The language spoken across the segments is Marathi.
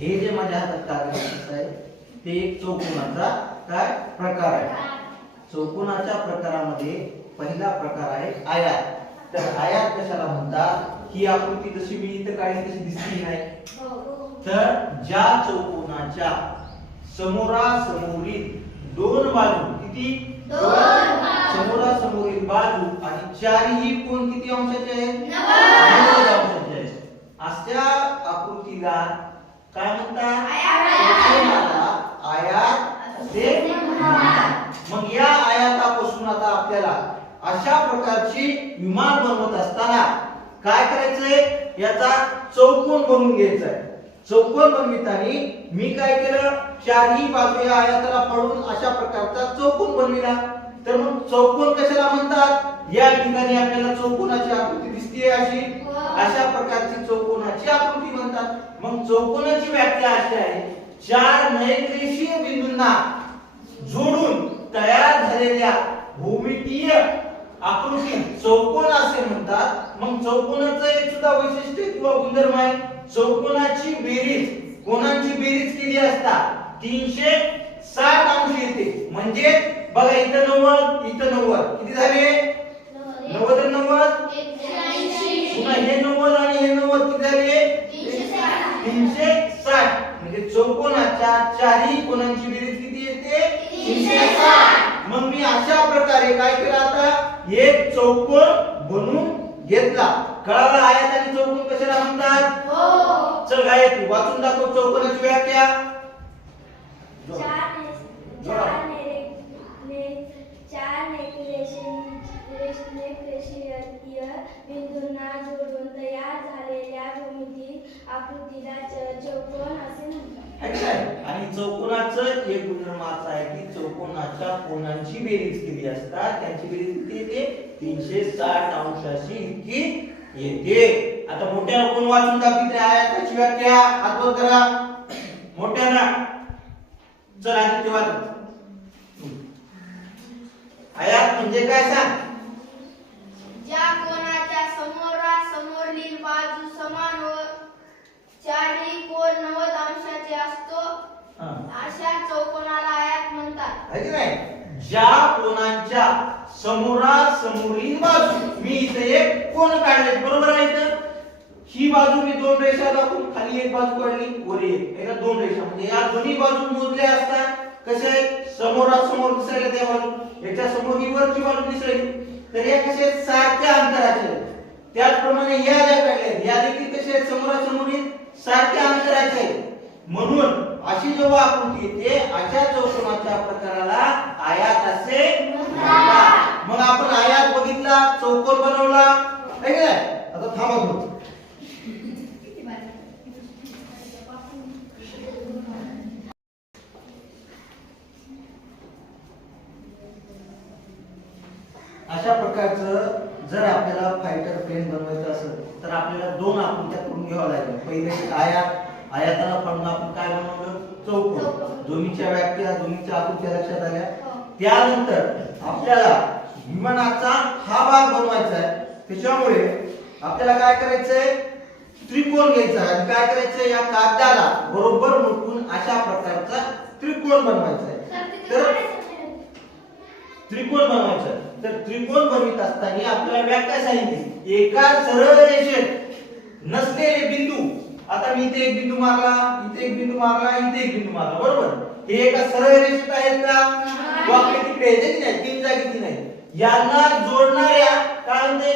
हे जे माझ्या हातात कागद आहे ते एक चौकोनाचा काय प्रकार आहे? चौकोनाच्या प्रकारामध्ये पहिला प्रकार आहे आयात. तर आयात कशाला म्हणतात? ही आकृती जशी मी इथं काढली तशी दिसली नाही. तर ज्या चौकोनाच्या समोरासमोरील दोन बाजू किती? समोरासमोरील बाजू आणि चारही कोण किती अंशाचे आहेत? नव्वद अंशाचे आहेत. अशा आकृतीला काय म्हणतात आयात. असे? मग या आयातापासून आता आपल्याला अशा प्रकारची विमान बनवत असताना काय करायचंय? याचा चौकोन बनवून घ्यायचा आहे चौकोन बनविताना मी काय केलं? चारही बाजू या आयाताला फाडून अशा प्रकारचा चौकोन बनविला. तर मग चौकोन कशाला म्हणतात? या ठिकाणी आपल्याला चौकोनाची आकृती दिसते अशी. अशा प्रकारची चौकोनाची आकृती म्हणतात. मग चौकोनाची व्याख्या अशी आहे चार नैरेषीय बिंदूंना जोडून तयार झालेल्या भूमितीय आकृती चौकोन असे म्हणतात. मग चौकोनाचं एक सुद्धा वैशिष्ट्य किंवा गुणधर्म आहे. चौकोनाची बेरीज कोणाची बेरीज केली असता? तीनशे साठ अंश येते. म्हणजे बघा इथं नव्वद इथं नव्वद. किती झाले? नव्वद. नव्वद पुन्हा हे नव्वद आणि हे नव्वद किती तीनशे साठ. म्हणजे चौकोनाच्या चारही कोणांची बेरीज किती येते? तीनशे साठ. मग मी अशा प्रकारे काय केलं आता? एक चौकोन बनवून घेतला. कळाला आयत आणि चौकोन कशाला म्हणतात? चल गायत्री वाचून दाखव चौकोनाची व्याख्या. बिंदूंना जोडून तयार झालेल्या भूमिती आकृतीला चौकोन असे म्हणतात. आणि चौकोनाचं एक गुणधर्म असा आहे की चौकोनाच्या कोणांची बेरीज केली असतात त्यांची बेरीज किती येते? तीनशे साठ अंशाची इतकी येते. आता मोठ्या कोण वाचून दाखवित आहे त्याची व्याख्या हातवर करा. मोठ्याना चला किती वाचत आयात म्हणजे काय सांग? ज्या कोणाच्या समोरासमोरील बाजू समान व चारही कोण नव्वद अंशाचे असतो हा. अशा चौकोनाला आयात म्हणतात. है की नाही? ज्या कोणाच्या समोरासमोरील बाजू मी इथे एक कोण काढले बरोबर आहे इथं? ही बाजू मी दोन रेषा दाखवून खाली एक बाजू काढली वर एक. हे दोन रेषा म्हणजे या दोन्ही बाजू मोजल्या असता कसे आहेत? समोरासमोर दिसायला त्या बाजू याच्या समोर ही वरची बाजू दिसली तर या कशा आहेत? सारख्या अंतराचे. त्याचप्रमाणे या ज्या काढल्या आहेत, या देखील कशा आहेत? समोरासमोरील सारख्या अंतराचे. म्हणून अशी जेव्हा आकृती येते अशा चौकोनाच्या प्रकाराला आयात असे मग आपण आयात बघितला चौकोन बनवला आता थांबत होतो प्रकारचं जर आपल्याला फायटर प्लेन बनवायचं असेल तर आपल्याला दोन आकृत्या करून घ्याव्या लागेल. पहिले आयात आयाताला फाडून आपण काय बनवलं? चौकोन. दोन्हीच्या व्याख्या दोन्हीच्या आकृत्या लक्षात आल्या. हो. त्यानंतर आपल्याला विमानाचा हा भाग बनवायचा आहे. त्याच्यामुळे आपल्याला काय करायचंय? त्रिकोण घ्यायचा आहे. आणि काय करायचंय? या कागदाला बरोबर मुठून अशा प्रकारचा त्रिकोण बनवायचा आहे. तर त्रिकोण बनवायचा. तर त्रिकोण बनवित असताना आपल्याला व्याख्या सांगितली. एका सरळ रेषेत नसलेले बिंदू. आता मी इथे एक बिंदू मारला इथे एक बिंदू मारला इथे एक बिंदू मारला. बरोबर? हे एका सरळ रेषेत आहेत का? वाकडे तिकडे आहेत की नाही? तीन जागी तीन आहेत यांना जोडणाऱ्या काय म्हणते?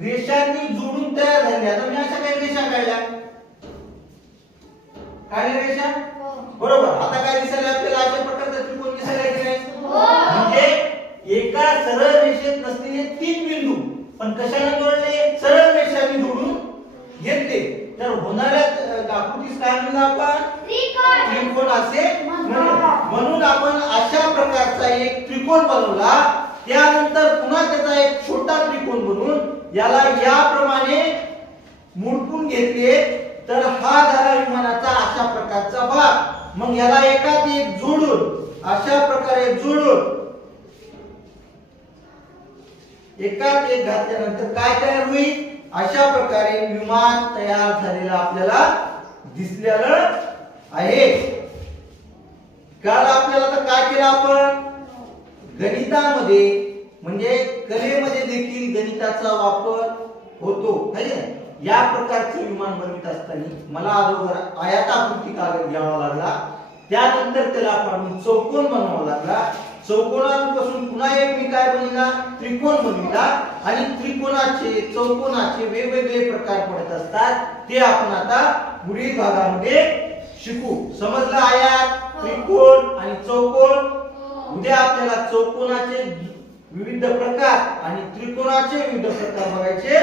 रेषांनी जोडून तयार झाल्या आता मी अशा काही रेषा काढल्या. काढल्या रेषा? बरोबर. आता काय दिसायला आपल्याला अशा प्रकारचा त्रिकोण दिसायला की नाही म्हणजे एका सरळ रेषेत नसलेले तीन बिंदू. पण कशाने जोडले? सरळ रेषांनी जोडून घेतले. तर होणाऱ्या आकृतीस काय म्हणलं आपण? त्रिकोण. असे म्हणून आपण अशा प्रकारचा एक त्रिकोण बनवला. त्यानंतर पुन्हा त्याचा एक छोटा त्रिकोण बनवून याला याप्रमाणे मुडपून घेतले. तर हा झाला विमानाचा अशा प्रकारचा भाग. मग याला एकात एक जोडून अशा प्रकारे जोडून एकात एक घातल्यानंतर काय तयार होईल? अशा प्रकारे विमान तयार झालेला आपल्याला दिसलेलं आहे. काल आपल्याला तर काय केलं आपण? गणितामध्ये म्हणजे कलेमध्ये देखील गणिताचा वापर होतो या प्रकारचे विमान बनवित असताना मला अगोदर आयाताकृती कागद घ्यावा लागला. त्यानंतर त्याला आपण चौकोन बनवावा लागला. चौकोनापासून पुन्हा एक मी काय बनविला? त्रिकोण बनविला. आणि त्रिकोणाचे चौकोनाचे वेगवेगळे प्रकार पडत असतात. ते आपण आता पुढील भागामध्ये शिकू. समजलं आयात? त्रिकोण आणि चौकोन उद्या आपल्याला चौकोनाचे विविध प्रकार आणि त्रिकोणाचे विविध प्रकार बघायचे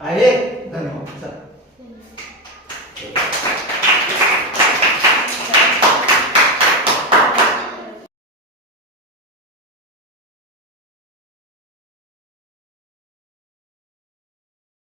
आहेत. धन्यवाद. चला.